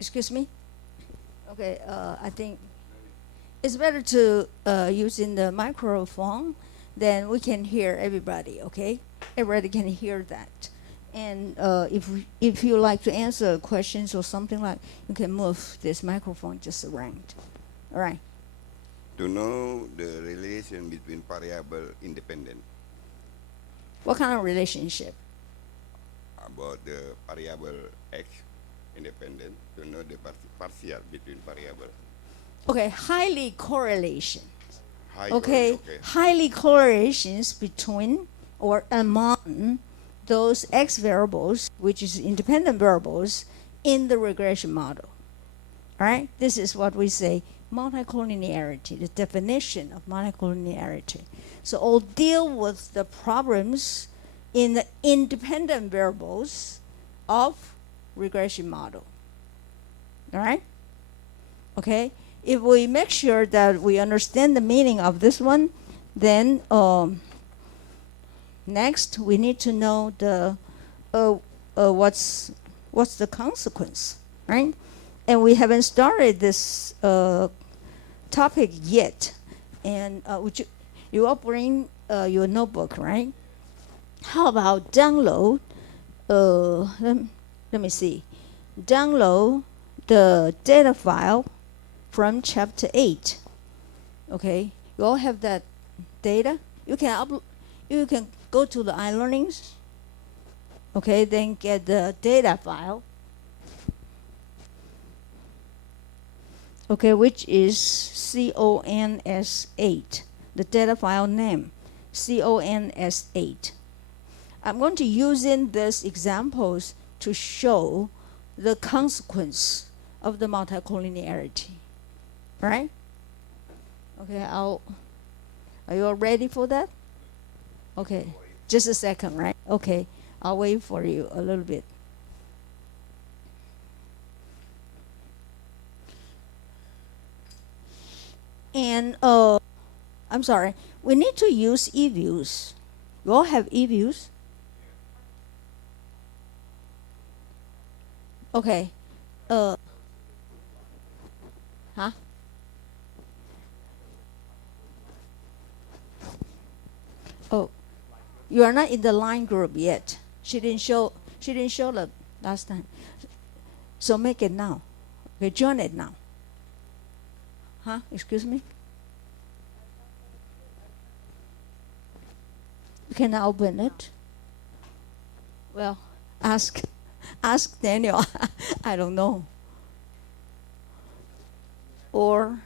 Excuse me? Okay, I think it's better to using the microphone, then we can hear everybody, okay? Everybody can hear that. And if you like to answer questions or something like, you can move this microphone just around. All right. To know the relation between variable independent What kind of relationship? about the variable x independent, to know the partial between variable. Okay, highly correlation. High correlation, Okay, okay. highly correlations between or among those x variables, which is independent variables, in the regression model. All right, this is what we say multicollinearity, the definition of multicollinearity. So I'll deal with the problems in the independent variables of regression model. All right? Okay? If we make sure that we understand the meaning of this one, then next we need to know the what's the consequence, right? And we haven't started this topic yet. And would you all bring your notebook, right? How about download? Let me see. Download the data file from chapter 8. Okay, you all have that data. You can go to the iLearnings. Okay, then get the data file. Okay, which is CONS8, the data file name, CONS8. I'm going to use in these examples to show the consequence of the multicollinearity, right? Okay, are you all ready for that? Okay, just a second, right? Okay, I'll wait for you a little bit. And I'm sorry, we need to use e-views. You all have e-views? Okay. Uh, huh? Oh, you are not in the line group yet. She didn't show. She didn't show the last time. So make it now. Okay, join it now. Huh? Excuse me. You cannot open it. Well, ask, ask Daniel. I don't know. Or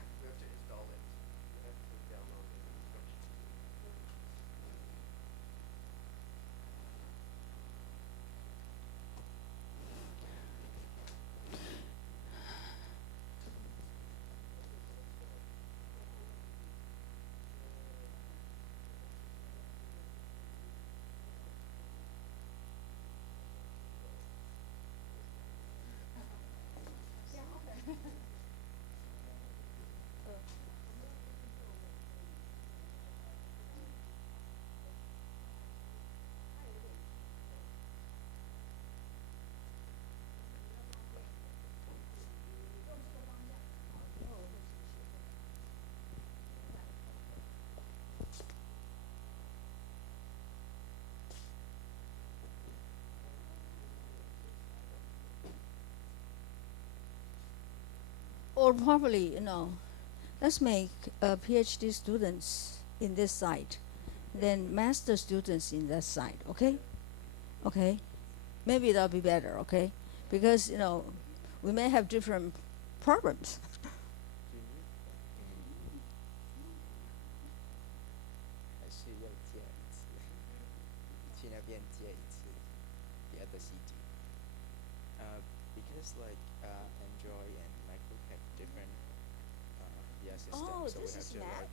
probably, let's make PhD students in this side, then master students in that side. Okay? Okay. Maybe that'll be better. Okay? Because we may have different problems. 还是要借一次，去那边借一次别的 because like Android and MacBook have different VR Oh, systems, so we this have is to Mac. like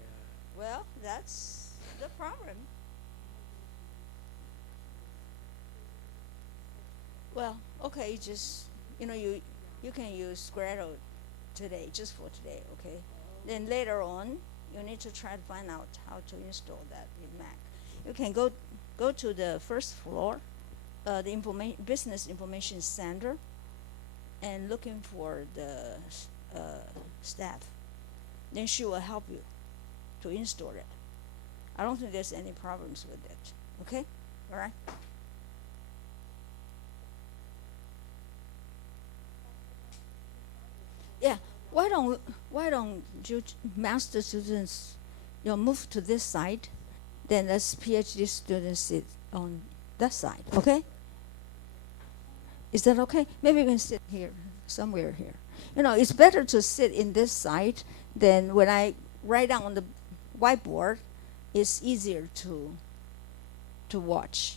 yeah. Well, that's the problem. Well, okay, just you can use Gradle today, just for today, okay? Then later on, you need to try to find out how to install that in Mac. You can go to the first floor, the business information center, and looking for the staff, then she will help you to install it. I don't think there's any problems with it. Okay? All right? Yeah. Why don't you master students move to this side, then let's PhD students sit on that side. Okay? Is that okay? Maybe we can sit here, somewhere here. It's better to sit in this side than when I write down on the whiteboard, it's easier to watch.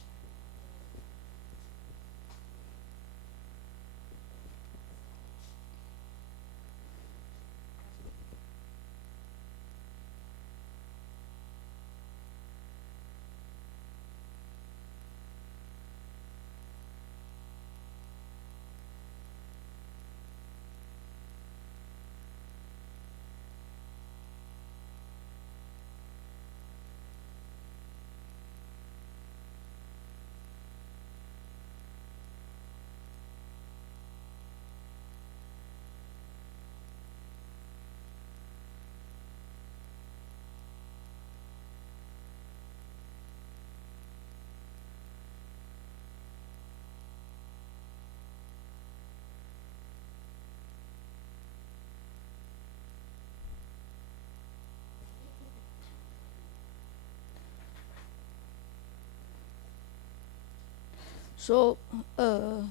So, we'll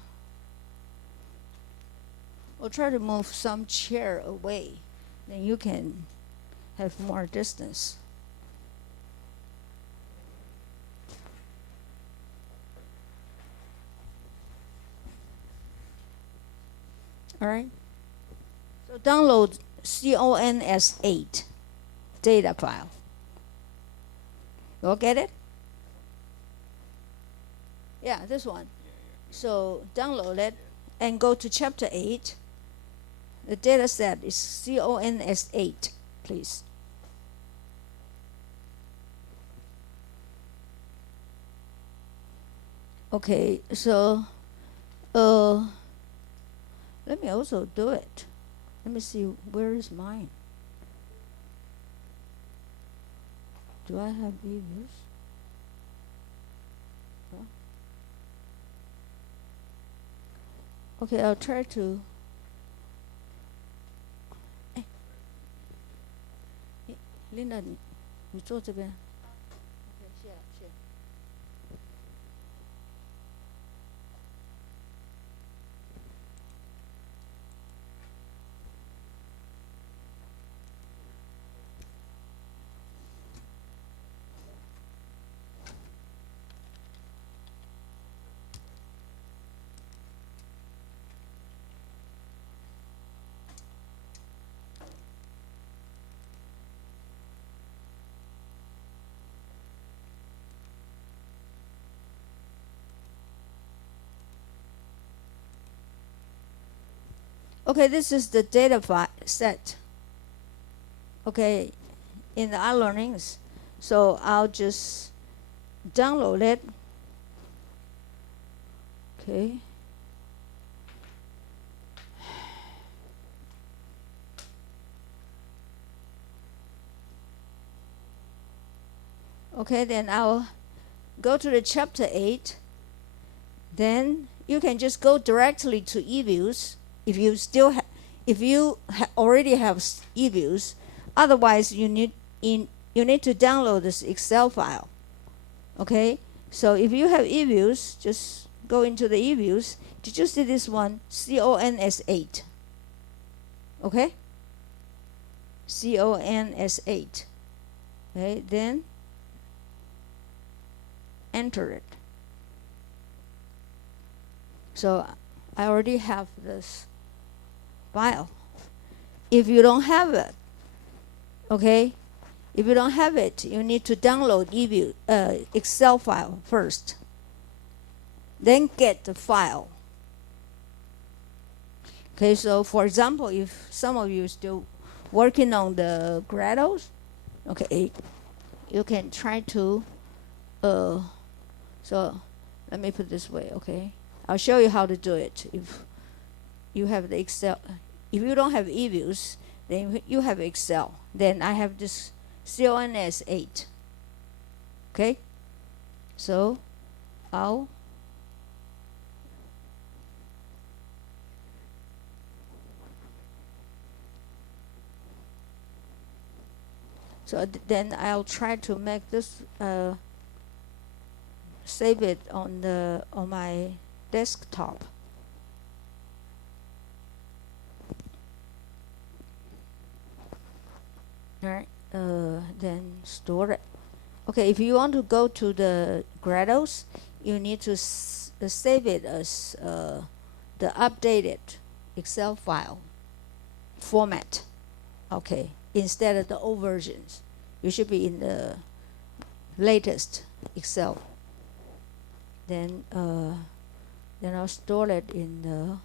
try to move some chair away, then you can have more distance. All right? So download CONS8 data file. You all get it? Yeah, this one. So download it and go to chapter 8. The data set is CONS8, please. Okay, so let me also do it. Let me see, where is mine? Do I have reviews? Huh? Okay, I'll try to. Linda, 你坐这边。Okay, share. Okay, this is the data set. Okay, in the iLearnings. So I'll just download it. Okay. Okay, then I'll go to the chapter 8. Then you can just go directly to eViews if you still already have eViews. Otherwise, you need to download this Excel file. Okay, so if you have eViews, just go into the eViews. Did you see this one? CONS8. Okay, CONS8. Okay, then enter it. So I already have this file. If you don't have it, okay, if you don't have it, you need to download Excel file first. Then get the file. Okay, so for example, if some of you are still working on the Gradles, okay, you can try to, so let me put it this way, okay? I'll show you how to do it. you have the Excel. If you don't have eViews, then you have Excel. Then I have this CONS 8. Okay? So I'll then I'll try to make this save it on my desktop. All right. Then store it. Okay, if you want to go to the Gradles, you need to save it as the updated Excel file format. Okay, instead of the old versions, you should be in the latest Excel. Then I'll store it in the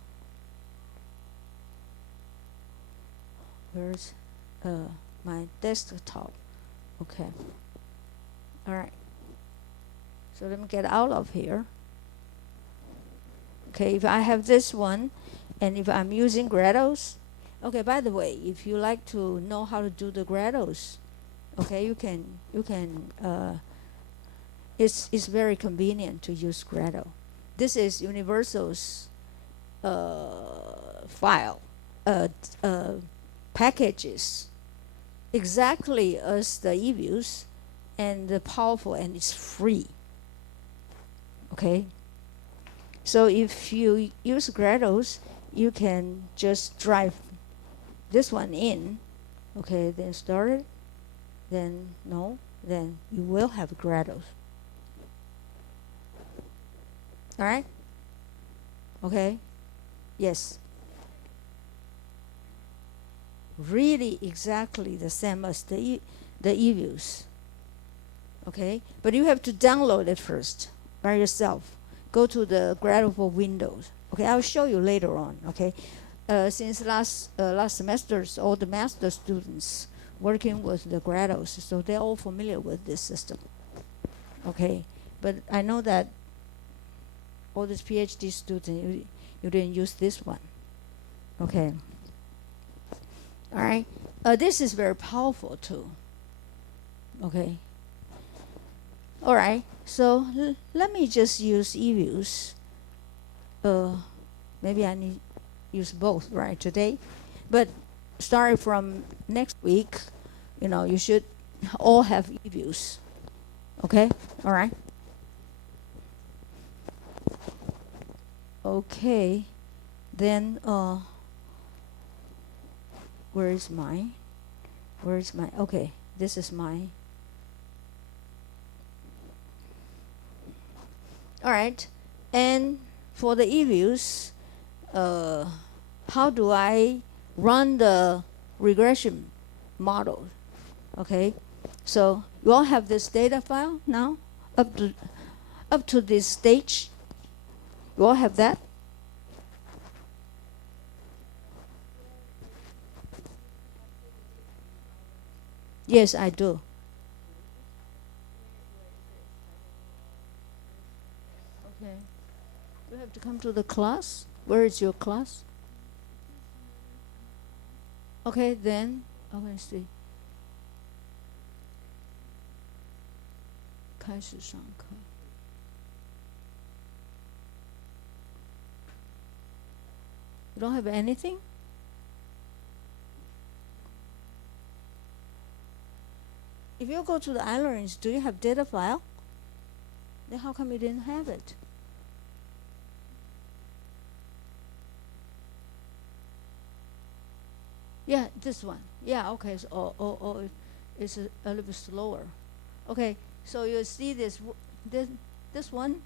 where's my desktop. Okay. All right. So let me get out of here. Okay, if I have this one, and if I'm using Gradles, okay. By the way, if you like to know how to do the Gradles, okay, you can. It's very convenient to use Gradle. This is Universal's file packages, exactly as the eViews, and powerful, and it's free. Okay. So if you use Gradles, you can just drive this one in. Okay, then start it. Then no, then you will have Gradles. All right. Okay. Yes. Really exactly the same as the eViews. Okay, but you have to download it first by yourself. Go to the Gradle for Windows. Okay, I'll show you later on. Okay, since last semesters, all the master students working with the Gradles, so they're all familiar with this system. Okay, but I know that all these PhD students, you didn't use this one. Okay. All right. This is very powerful too. Okay. All right. So let me just use eViews. Maybe I need use both right today, but starting from next week, you should all have eViews. Okay. All right. Okay. Then where is my? Okay, this is my. All right, and for the eViews, how do I run the regression model? Okay, so you all have this data file now up to this stage. You all have that? Yes, I do. Okay. You have to come to the class. Where is your class? Okay, then let's see. 开始上课. You don't have anything? If you go to the iLearnings, do you have data file? Then how come you didn't have it? Yeah, this one. Yeah, okay. So, it's a little bit slower. Okay, so you see this one.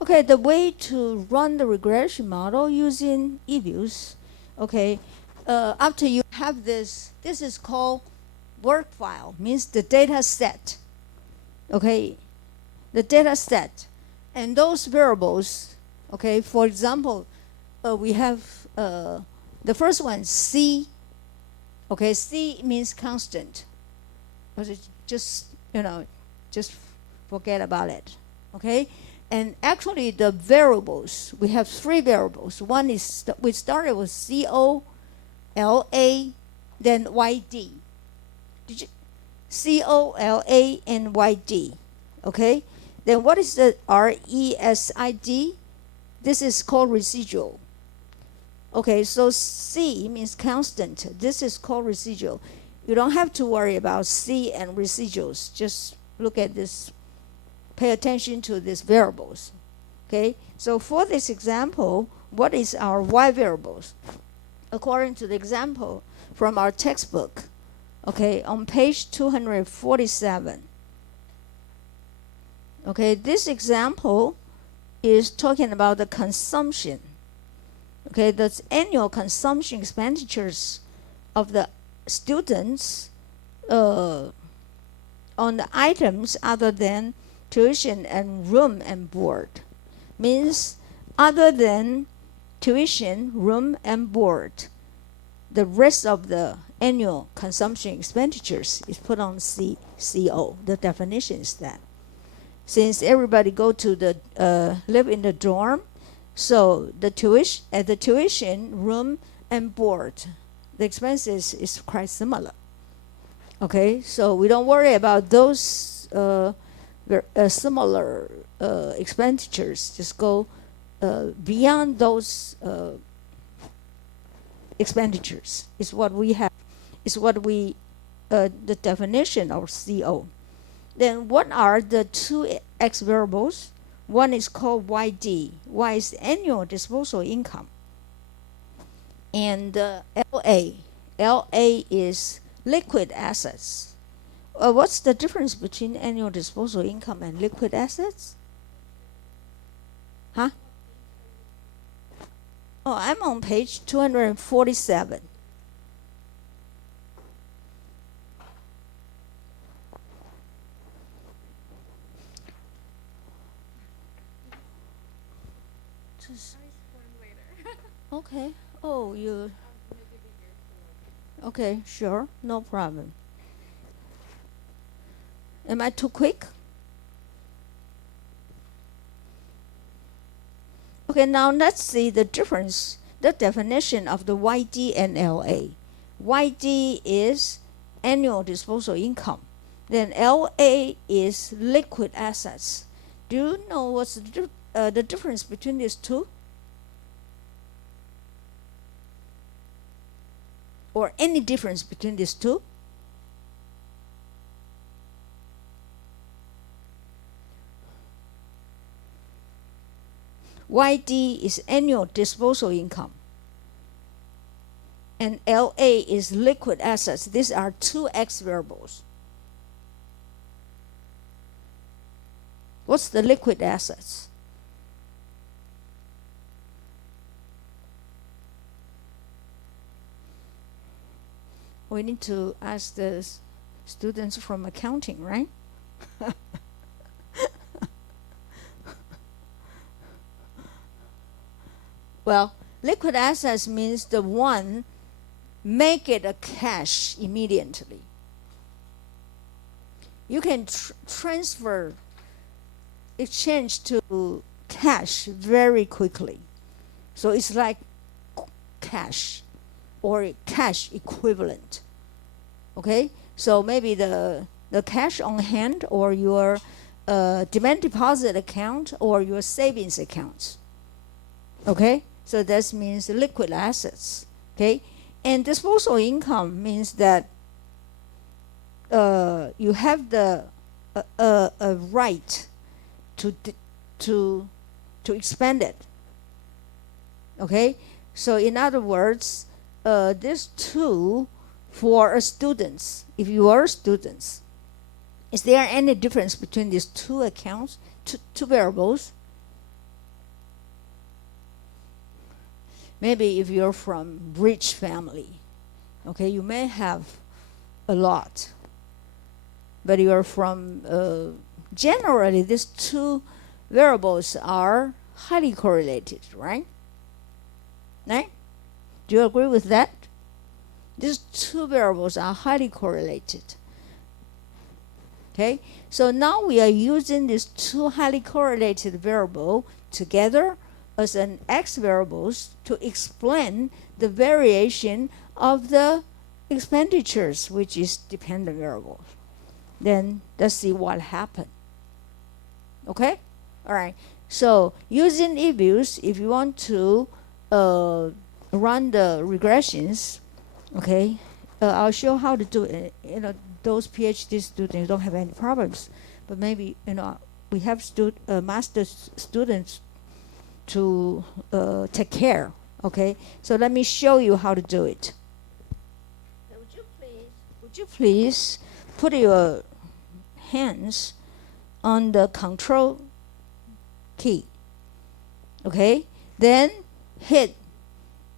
Okay, the way to run the regression model using eViews, Okay, after you have this is called work file, means the data set. Okay, the data set, and those variables. Okay, for example, we have the first one C. Okay, C means constant. Just just forget about it. Okay, and actually the variables, we have three variables. One is we started with CO, LA, then YD. Did you CO, LA, and YD? Okay, then what is the RESID? This is called residual. Okay, so C means constant. This is called residual. You don't have to worry about C and residuals. Just look at this. Pay attention to these variables. Okay, so for this example, what is our Y variables? According to the example from our textbook, okay, on page 247. Okay, this example is talking about the consumption. Okay, the annual consumption expenditures of the students on the items other than tuition and room and board. Means other than tuition, room, and board, the rest of the annual consumption expenditures is put on CO. The definition is that. Since everybody go to the live in the dorm, so the tuition, room, and board, the expenses is quite similar. Okay, so we don't worry about those similar expenditures. Just go beyond those expenditures. Is what we have. Is what we the definition of CO. Then what are the two X variables? One is called YD. Y is annual disposal income. And LA. LA is liquid assets. What's the difference between annual disposal income and liquid assets? Huh? Oh, I'm on page 247. Okay. Oh, you. Okay, sure, no problem. Am I too quick? Okay, now let's see the difference, the definition of the YD and LA. YD is annual disposal income. Then LA is liquid assets. Do you know what's the difference between these two? Or any difference between these two? YD is annual disposal income. And LA is liquid assets. These are two X variables. What's the liquid assets? We need to ask the students from accounting, right? Well, liquid assets means the one make it a cash immediately. You can transfer, exchange to cash very quickly. So it's like cash or cash equivalent. Okay, so maybe the cash on hand or your demand deposit account or your savings accounts. Okay, so that means liquid assets. Okay, and disposal income means that you have the a right to expand it. Okay, so in other words, these two for students. If you are students, is there any difference between these two accounts, two variables? Maybe if you're from rich family, okay, you may have a lot. But you're from, generally, these two variables are highly correlated, right? Right? Do you agree with that? These two variables are highly correlated. Okay, so now we are using these two highly correlated variables together as an x variables to explain the variation of the expenditures, which is dependent variables. Then let's see what happened. Okay, all right. So using eViews, if you want to run the regressions, okay, I'll show how to do it. Those PhD students don't have any problems, but maybe we have master students to take care. Okay, so let me show you how to do it. So would you please put your hands on the control key? Okay, then hit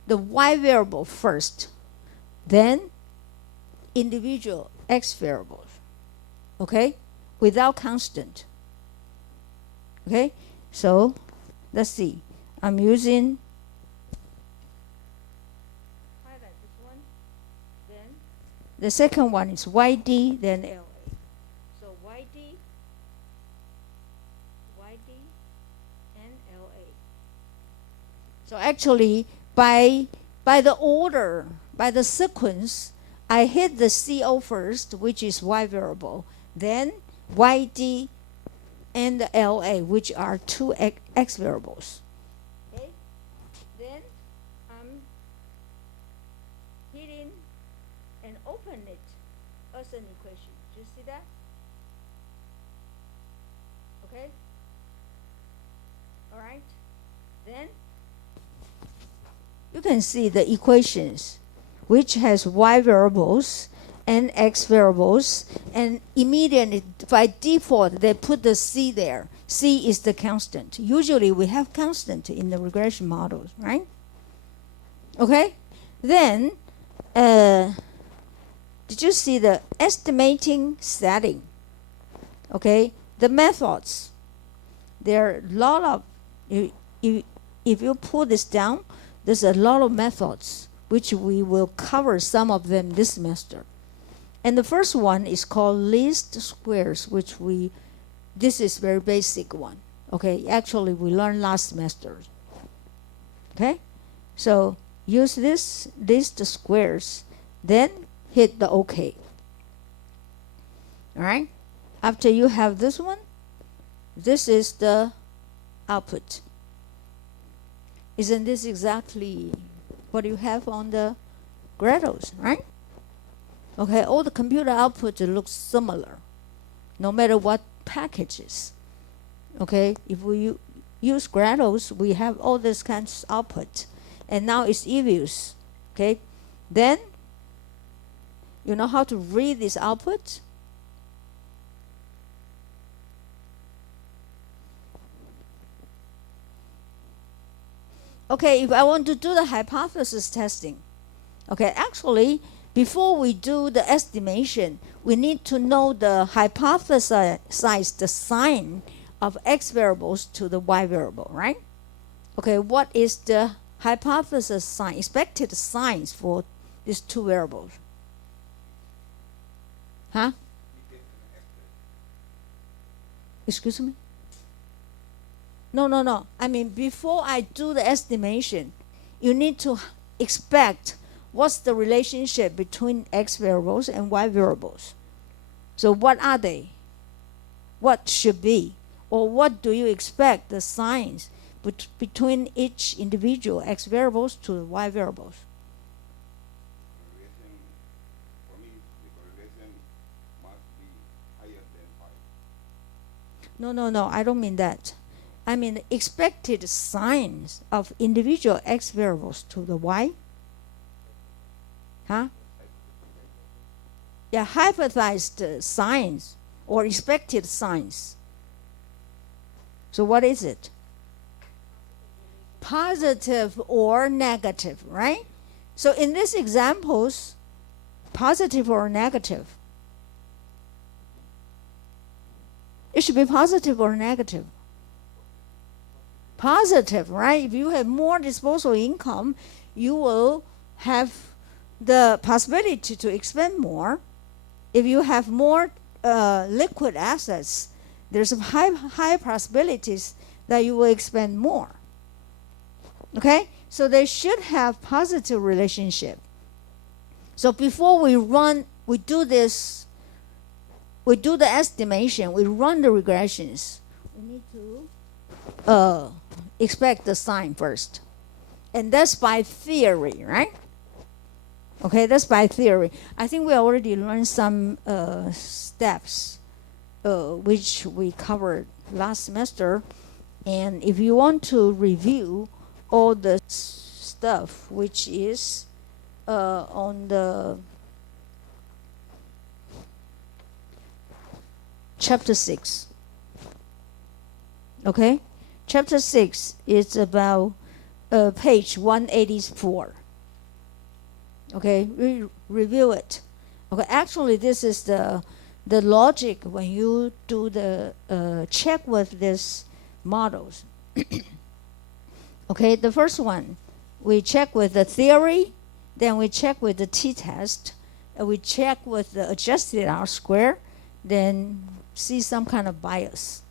the y variable first, then individual x variables, okay, without constant. Okay, so let's see. I'm using highlight this one, then the second one is YD, then LA. So YD, and LA. So actually, by the order, by the sequence, I hit the CO first, which is y variable, then YD and the LA, which are two x variables. Okay? Then I'm hitting and open it as an equation. Do you see that? Okay? All right? Then you can see the equations, which has y variables and x variables, and immediately by default they put the c there. C is the constant. Usually we have constant in the regression models, right? Okay, then did you see the estimating setting? Okay, the methods. There are a lot of, if you pull this down, there's a lot of methods, which we will cover some of them this semester. And the first one is called least squares, which this is very basic one. Okay, actually we learned last semester. Okay, so use this least squares, then hit the OK. All right, after you have this one, this is the output. Isn't this exactly what you have on the Grettles, right? Okay, all the computer output looks similar, no matter what packages. Okay, if we use Grettles, we have all this kinds of output, and now it's eViews. Okay, then you know how to read this output. Okay, if I want to do the hypothesis testing, okay, actually, before we do the estimation, we need to know the hypothesized sign of x variables to the y variable, right? Okay, what is the hypothesis sign, expected signs for these two variables? Huh? Excuse me? No. I mean, before I do the estimation, you need to expect what's the relationship between x variables and y variables. So what are they? What should be? Or what do you expect the signs between each individual x variables to the y variables? Correlation, for me, the correlation must be higher than 5. No, I don't mean that. I mean expected signs of individual x variables to the y. Huh? Yeah, hypothesized signs or expected signs. So what is it? positive or negative, right? So in these examples, positive or negative? It should be positive or negative. Positive, right? If you have more disposable income, you will have the possibility to expend more. If you have more liquid assets, there's a high possibilities that you will expend more. Okay? So they should have positive relationship. So before we do this, we do the estimation, we run the regressions, we need to expect the sign first. And that's by theory, right? Okay, that's by theory. I think we already learned some steps which we covered last semester. And if you want to review all the stuff which is on the chapter 6. Okay? Chapter 6 is about page 184. Okay? Review it. Okay, actually this is the logic when you do the check with these models. Okay, the first one, we check with the theory, then we check with the t-test, we check with the adjusted R-square, then see some kind of bias.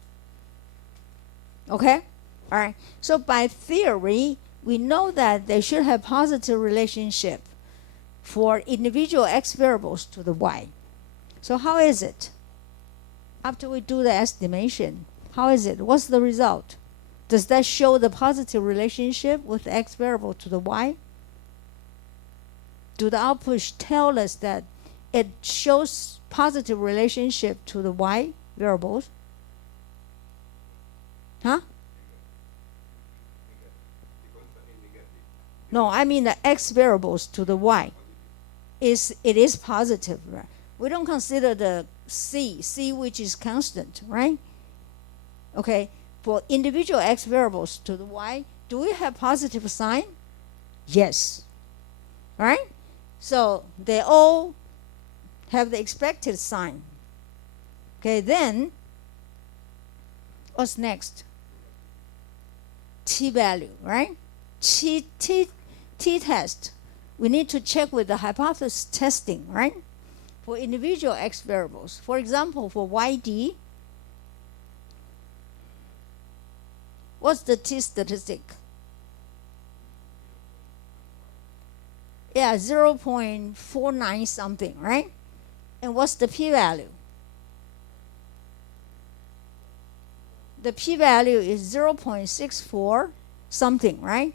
Okay? All right. So by theory, we know that they should have positive relationship for individual x variables to the y. So how is it? After we do the estimation, how is it? What's the result? Does that show the positive relationship with x variable to the y? Do the outputs tell us that it shows positive relationship to the y variables? Huh? No, I mean the x variables to the y. It is positive, right? We don't consider the c which is constant, right? Okay, for individual x variables to the y, do we have positive sign? Yes. Right? So they all have the expected sign. Okay, then what's next? T-value, right? T-test. We need to check with the hypothesis testing, right? For individual x variables. For example, for YD, what's the T statistic? Yeah, 0.49 something, right? And what's the p-value? The p-value is 0.64 something, right?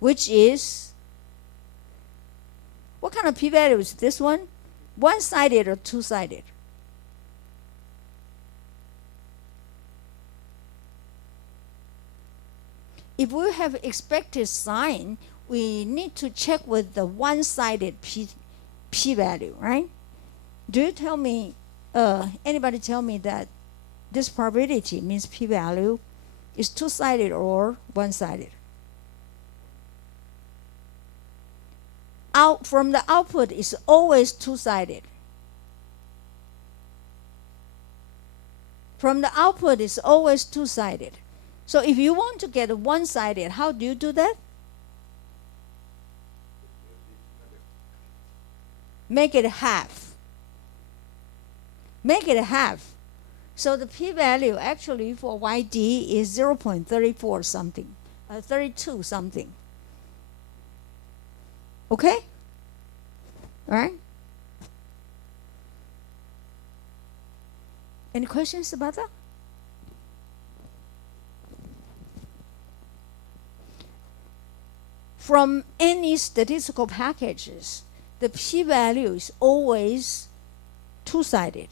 Which is, what kind of p-value is this one? One-sided or two-sided? If we have expected sign, we need to check with the one-sided p-value, right? Do you tell me, anybody tell me that this probability means p-value is two-sided or one-sided? From the output is always two-sided. From the output is always two-sided. So if you want to get one-sided, how do you do that? Make it half. Make it half. So the p-value actually for YD is 0.34 something, 32 something. Okay? All right? Any questions about that? From any statistical packages, the p-value is always two-sided.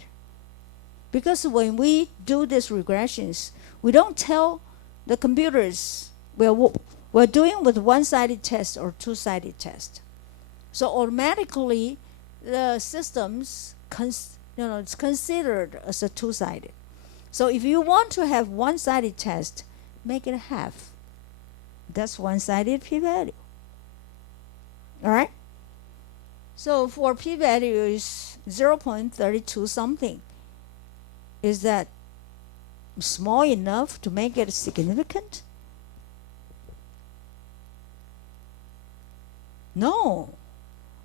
Because when we do these regressions, we don't tell the computers we're doing with one-sided test or two-sided test. So automatically, the systems it's considered as a two-sided. So if you want to have one-sided test, make it half. That's one-sided p-value. All right? So for p-value is 0.32 something, is that small enough to make it significant? No.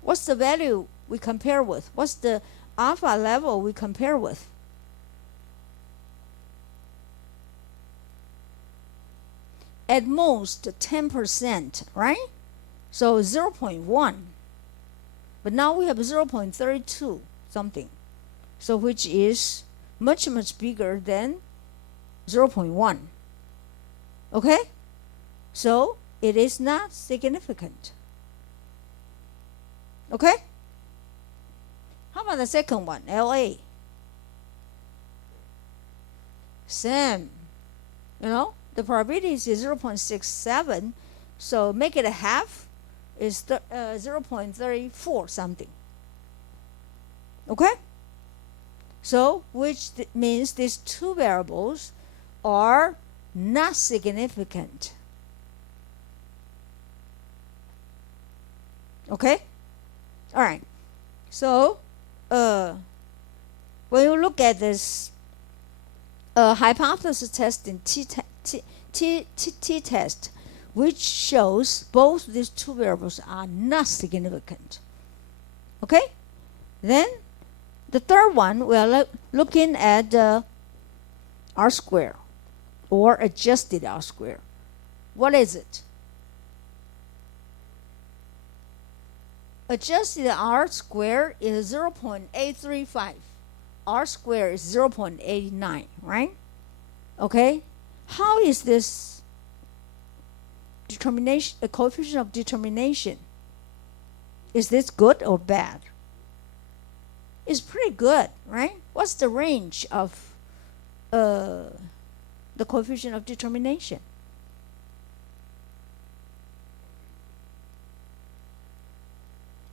What's the value we compare with? What's the alpha level we compare with? At most 10%, right? So 0.1. But now we have 0.32 something. So which is much, much bigger than 0.1. Okay? So it is not significant. Okay? How about the second one, LA? Same. You know, the probability is 0.67, so make it a half is 0.34 something. Okay? So, which means these two variables are not significant. Okay? All right. So, when you look at this hypothesis testing t-test, which shows both these two variables are not significant. Okay? Then, the third one, we are looking at R square, or adjusted R square. What is it? Adjusted R square is 0.835. R square is 0.89, right? Okay? How is this determination, a coefficient of determination? Is this good or bad? It's pretty good, right? What's the range of the coefficient of determination?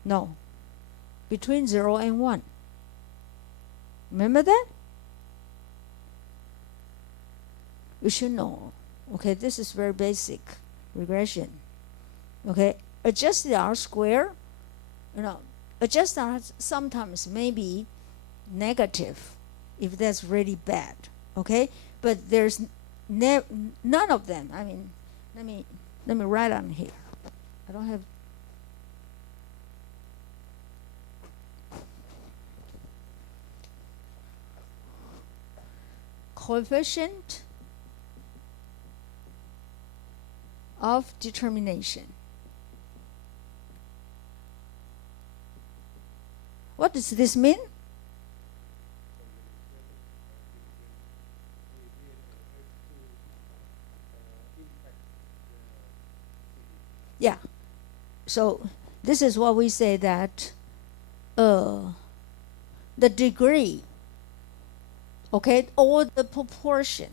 No. Between 0 and 1. Remember that? You should know. Okay, this is very basic regression. Okay, adjusted R square, you know, adjusted R sometimes may be negative if that's really bad. Okay, but there's none of them. I mean, let me write on here. I don't have. Coefficient of determination. What does this mean? Yeah. So this is what we say that the degree, okay, or the proportion,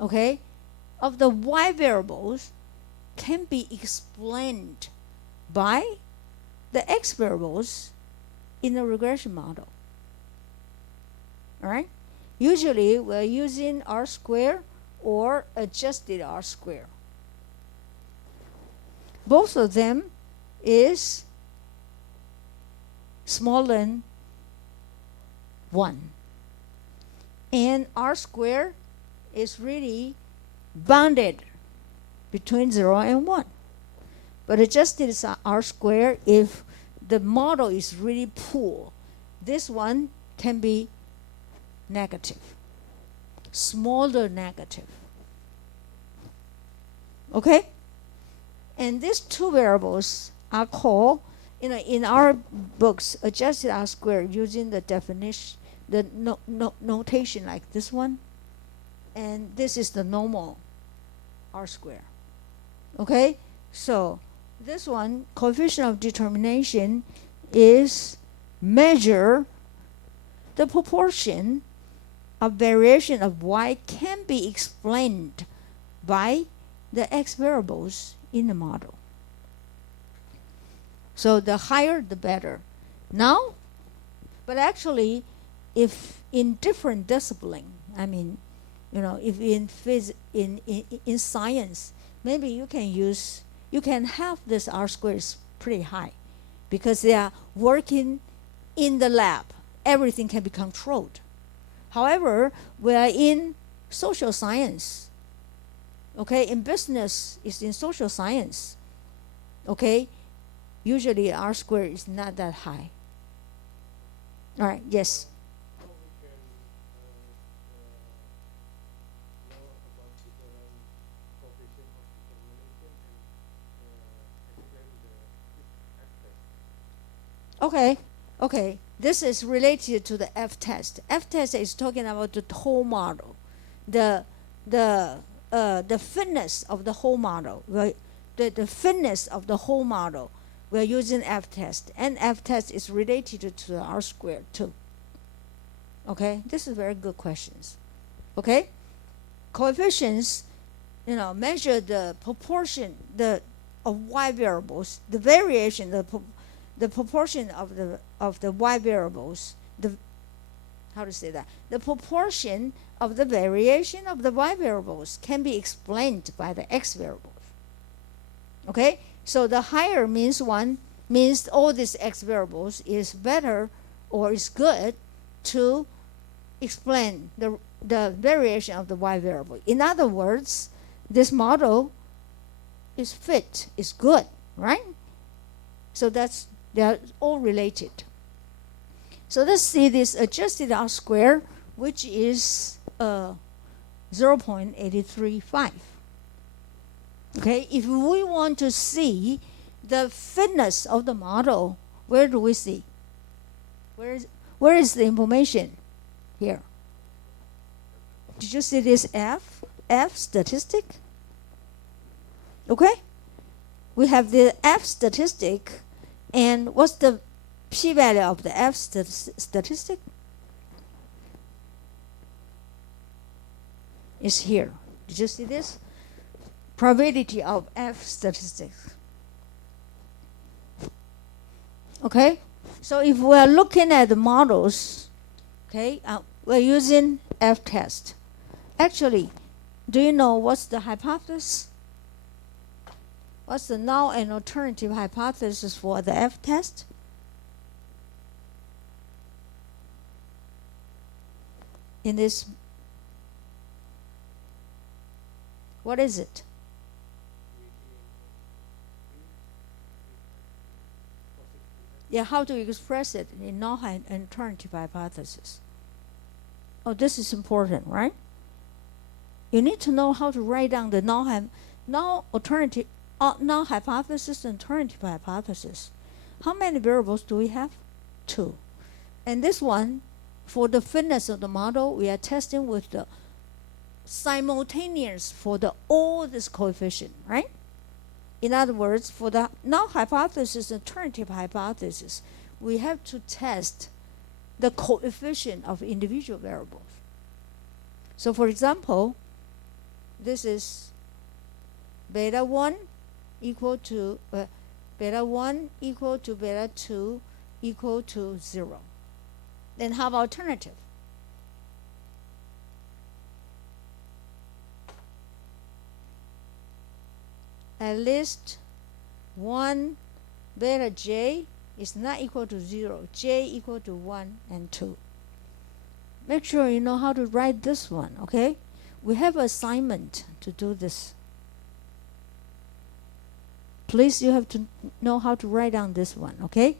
okay, of the y variables can be explained by the x variables in the regression model. All right? Usually we're using R square or adjusted R square. Both of them is smaller than 1. And R square is really bounded between 0 and 1. But adjusted R square, if the model is really poor, this one can be negative, smaller negative. Okay? And these two variables are called, in our books, adjusted R square using the definition, the notation like this one. And this is the normal R square. Okay? So this one, coefficient of determination, is measure the proportion of variation of y can be explained by the x variables in the model. So the higher the better. Now, but actually, if in different discipline, I mean, if in science, maybe you can have this R squares pretty high because they are working in the lab. Everything can be controlled. However, we are in social science. Okay, in business is in social science. Okay, usually R square is not that high. All right, yes. How we can know about different coefficient of determination and explain the F test. Okay, okay. This is related to the F test. F test is talking about the whole model, the fitness of the whole model. Right? The fitness of the whole model. We're using F test, and F test is related to the R squared too. Okay, this is very good questions. Okay, coefficients, measure the proportion of y variables, the variation, the proportion of the y variables, the proportion of the variation of the y variables can be explained by the x variables. Okay, so the higher means all these x variables is better or is good to explain the variation of the y variable. In other words, this model is fit, is good, right? So they're all related. So let's see this adjusted R square, which is 0.835. Okay, if we want to see the fitness of the model, where do we see? Where is the information? Here. Did you see this F statistic? Okay, we have the F statistic, and what's the p-value of the F statistic? Is here. Did you see this? Probability of F statistics. Okay, so if we are looking at the models, okay, we're using F test. Actually, do you know what's the hypothesis? What's the null and alternative hypothesis for the F test? In this, what is it? Yeah, how to express it in null and alternative hypothesis? Oh, this is important, right? You need to know how to write down the null hypothesis and alternative hypothesis. How many variables do we have? 2. And this one, for the fitness of the model, we are testing with the simultaneous for all this coefficient, right? In other words, for the null hypothesis and alternative hypothesis, we have to test the coefficient of individual variables. So for example, this is beta 1 equal to beta 1 equal to beta 2 equal to 0. Then how about alternative? At least 1 beta j is not equal to 0. J equal to 1 and 2. Make sure you know how to write this one, okay? We have assignment to do this. Please, you have to know how to write down this one, okay?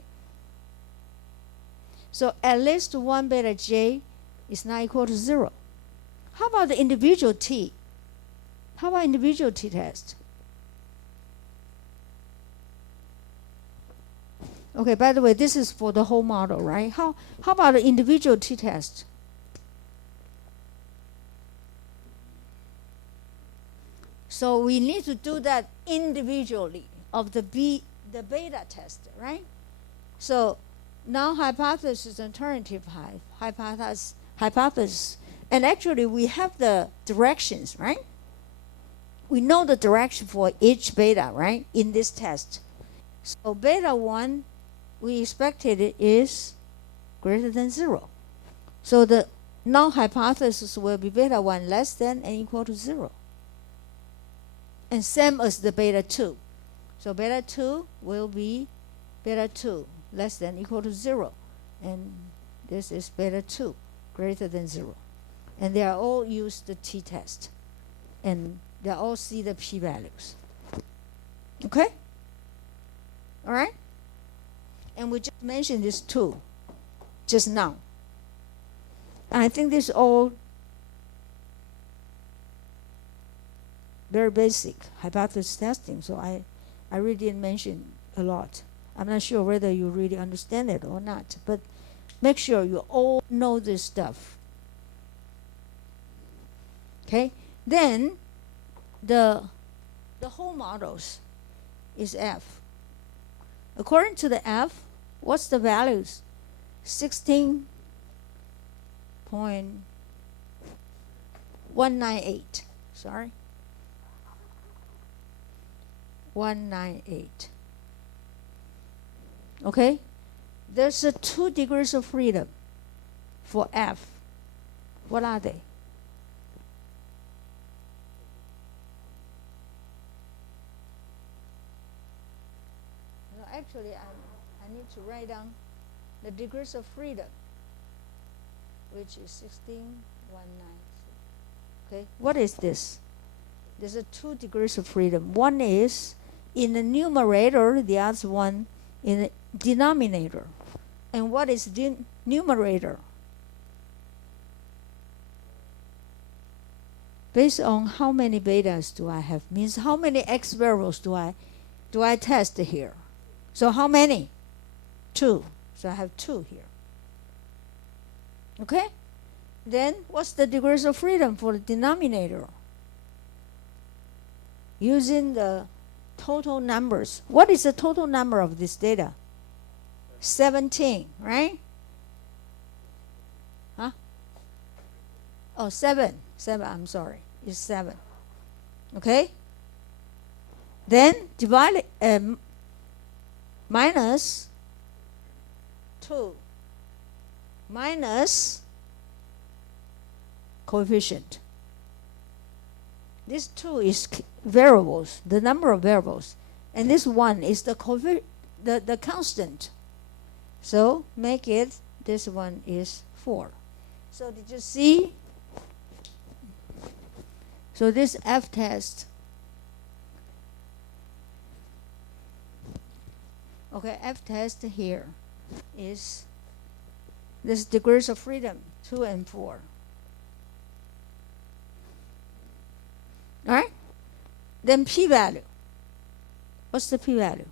So at least 1 beta j is not equal to 0. How about the individual t? How about individual t test? Okay, by the way, this is for the whole model, right? How about the individual t-test? So we need to do that individually of the beta test, right? So now hypothesis and alternative hypothesis. And actually we have the directions, right? We know the direction for each beta, right, in this test. So beta 1, we expected it is greater than 0. So the null hypothesis will be beta 1 less than and equal to 0. and same as the beta 2. So beta 2 will be beta 2 less than equal to 0. And this is beta 2 greater than 0. And they are all use the t-test. And they all see the p-values. Okay? All right? And we just mentioned this too, just now. And I think this is all very basic hypothesis testing, so I really didn't mention a lot. I'm not sure whether you really understand it or not, but make sure you all know this stuff. Okay? Then the whole models is F. According to the F, what's the values? 16.198. Sorry. 198. Okay? There's 2 degrees of freedom for F. What are they? No, actually, I need to write down the degrees of freedom, which is 16.196. Okay? What is this? There's 2 degrees of freedom. One is in the numerator, the other one in the denominator. And what is the numerator? Based on how many betas do I have, means how many x variables do I test here. So how many? 2. So I have 2 here. Okay? Then what's the degrees of freedom for the denominator? Using the total numbers. What is the total number of this data? 17, right? Huh? Oh, 7. 7, I'm sorry. It's 7. Okay? Then divide minus 2 minus coefficient. This 2 is variables, the number of variables. And this 1 is the constant. So make it, this one is 4. So did you see? So this F test, okay, F test here is this degrees of freedom, 2 and 4. All right? Then p-value. What's the p-value?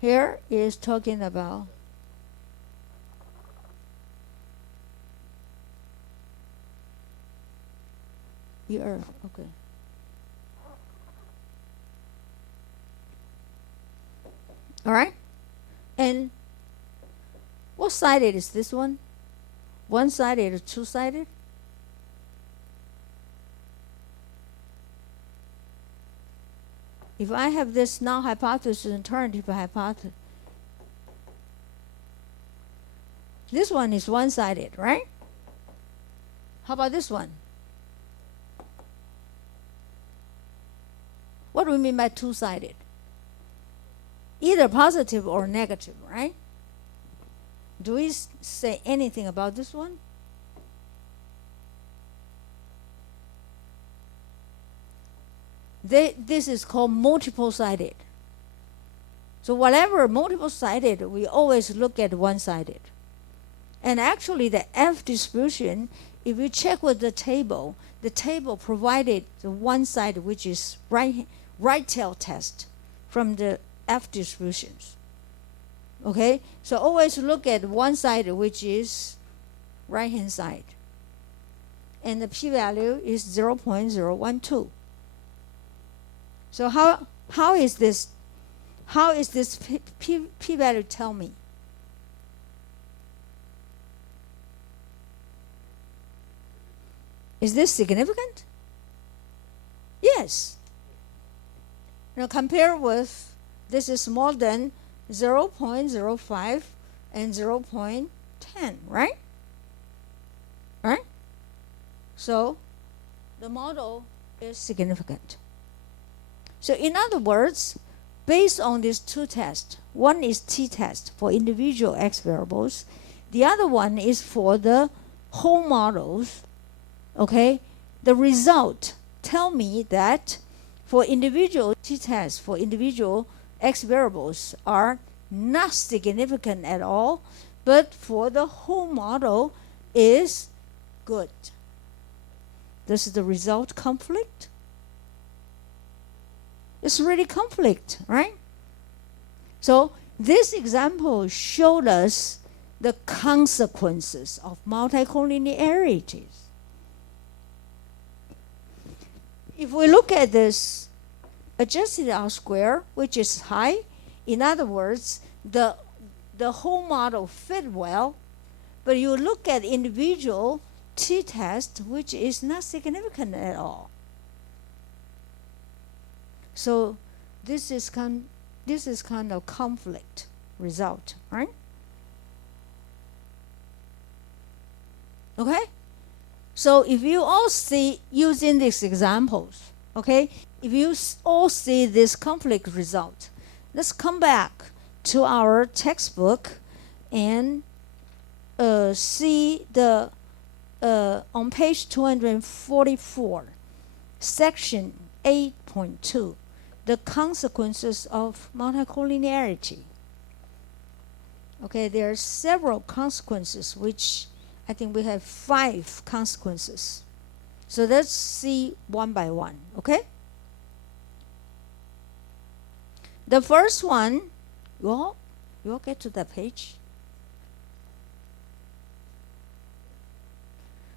Here is talking about okay. All right? And what sided is this one? One-sided or two-sided? If I have this null hypothesis and alternative hypothesis, this one is one-sided, right? How about this one? What do we mean by two-sided? Either positive or negative, right? Do we say anything about this one? This is called multiple-sided. So whatever multiple-sided, we always look at one-sided. And actually the F distribution, if you check with the table provided the one side which is right tail test from the F distributions. Okay? So always look at one side which is right hand side. And the p-value is 0.012. So how is this p-value tell me? Is this significant? Yes. Now compare with, this is more than 0.05 and 0.10, right? Right? So the model is significant. So in other words, based on these two tests, one is t-test for individual x variables, the other one is for the whole models, okay? The result tell me that for individual t-tests for individual x variables are not significant at all, but for the whole model is good. This is the result conflict. It's really conflict, right? So this example showed us the consequences of multicollinearities. If we look at this adjusted R square, which is high, in other words, the whole model fit well, but you look at individual t-test, which is not significant at all. So this is kind of conflict result, right? Okay? So if you all see, using these examples, okay, if you all see this conflict result, let's come back to our textbook and see the on page 244, section 8.2, the consequences of multicollinearity. Okay, there are several consequences, which I think we have 5 consequences. So let's see one by one, okay? The first one, you all get to that page.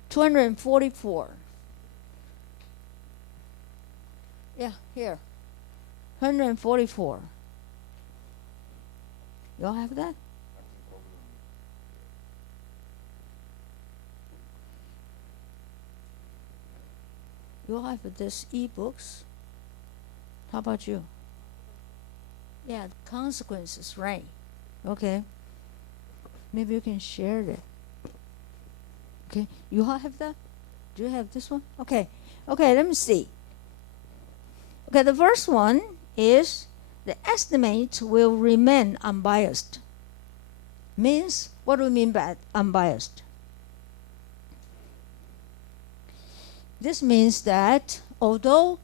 244. Yeah, here. 144. You all have that? You all have this e-books? How about you? Yeah, the consequences, right? Okay. Maybe you can share that. Okay, you all have that? Do you have this one? Okay. Okay, let me see. Okay, the first one is the estimate will remain unbiased. Means, what do we mean by unbiased? This means that although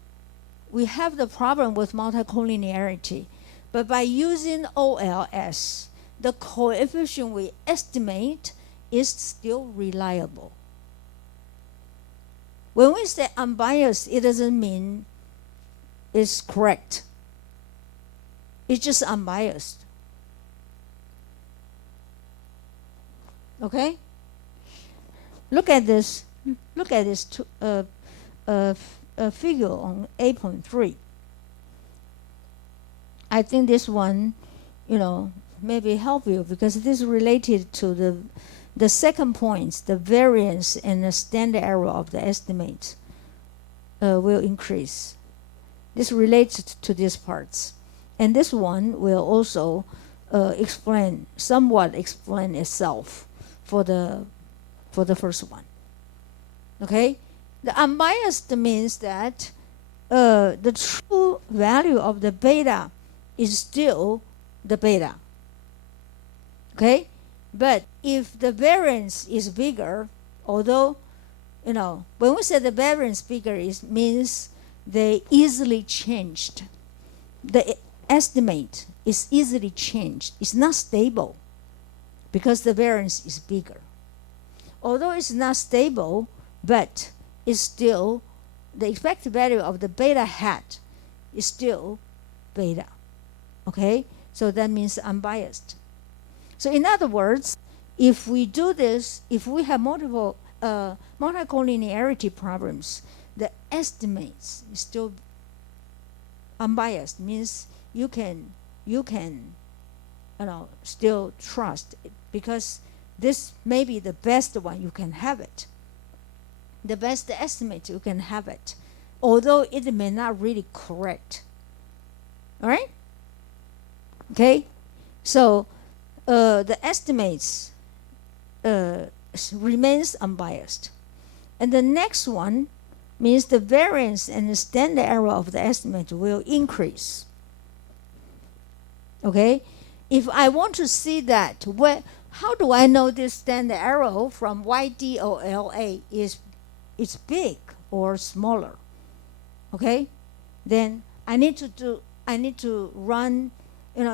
we have the problem with multicollinearity, but by using OLS, the coefficient we estimate is still reliable. When we say unbiased, it doesn't mean it's correct. It's just unbiased. Okay? Look at this. Look at this figure on 8.3. I think this one, maybe help you because this is related to the second point, the variance and the standard error of the estimate will increase. This relates to these parts. And this one will also somewhat explain itself for the first one. Okay? The unbiased means that the true value of the beta is still the beta. Okay? But if the variance is bigger, although, when we say the variance bigger, it means they easily changed. The estimate is easily changed. It's not stable because the variance is bigger. Although it's not stable, but it's still, the expected value of the beta hat is still beta. Okay? So that means unbiased. So in other words, if we do this, if we have multiple multicollinearity problems, the estimates is still unbiased, means you can still trust it because this may be the best one you can have it. The best estimate you can have it, although it may not really correct. All right? Okay? So the estimates remains unbiased. And the next one, means the variance and the standard error of the estimate will increase. Okay? If I want to see that, how do I know this standard error from YDOLA is big or smaller? Okay? Then I need to run,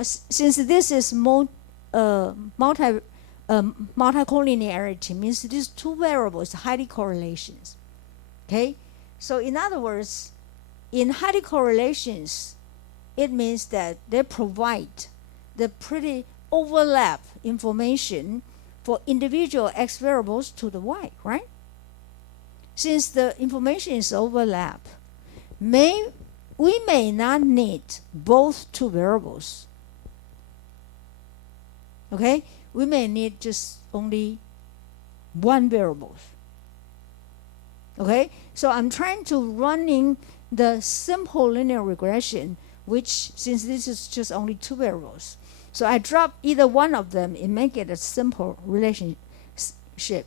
since this is multicollinearity, means these two variables highly correlations. Okay? So in other words, in highly correlations, it means that they provide the pretty overlap information for individual x variables to the y, right? Since the information is overlap, we may not need both two variables. Okay? We may need just only one variable. Okay? So I'm trying to running the simple linear regression, which, since this is just only two variables, so I drop either one of them and make it a simple relationship.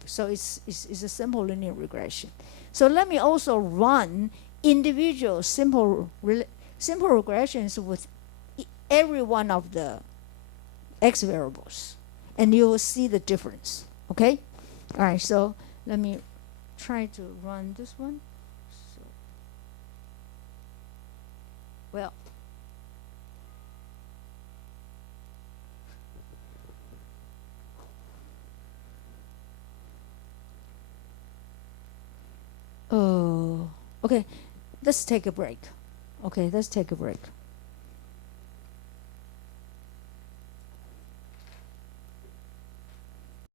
So it's a simple linear regression. So let me also run individual simple regressions with every one of the x variables, and you will see the difference. Okay? All right, so let me try to run this one. So, well, okay, let's take a break. Okay, let's take a break.